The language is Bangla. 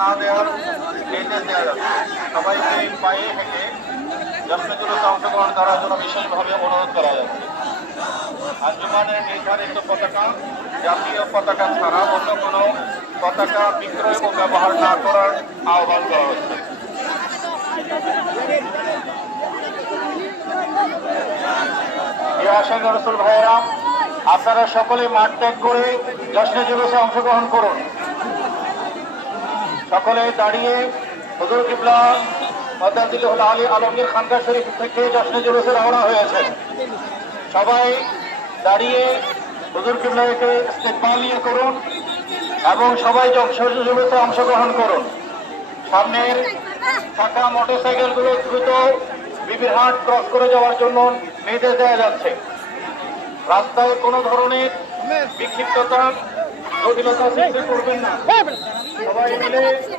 না দেওয়ার নির্দেশ দেওয়া যাচ্ছে। সবাইকে পায়ে হেঁটে জশ্নে-জুলুসে অংশগ্রহণ করার জন্য বিশেষভাবে অনুরোধ করা যাচ্ছে। আঞ্জুমানের নির্ধারিত পতাকা জাতীয় পতাকা ছাড়া অন্য কোনো পতাকা বিক্রয় ও ব্যবহার না করার আহ্বান করা হচ্ছে। আশা রসুল ভাইয়েরা, আপনারা সকলে মাঠ ত্যাগ করে জশ্নে-জুলুসে অংশগ্রহণ করুন। সকলে দাঁড়িয়ে হুজুর কিবলা মাদাদিল্লাহুল আলী আলমগীর খানকা শরীফ থেকে জশ্নে-জুলুসে রওনা হয়েছে। সবাই দাঁড়িয়ে হুজুর কিবলাকে ইস্তেকবালিয়া করুন এবং সবাই জশ্নে-জুলুসে অংশগ্রহণ করুন। সামনের থাকা মোটরসাইকেলগুলো দ্রুত বিবিরহাট ক্রস করে যাওয়ার জন্য নির্দেশ দেওয়া যাচ্ছে। রাস্তায় কোনো ধরনের বিক্ষিপ্ততা জটিলতা সৃষ্টি করবেন না। সবাই মিলে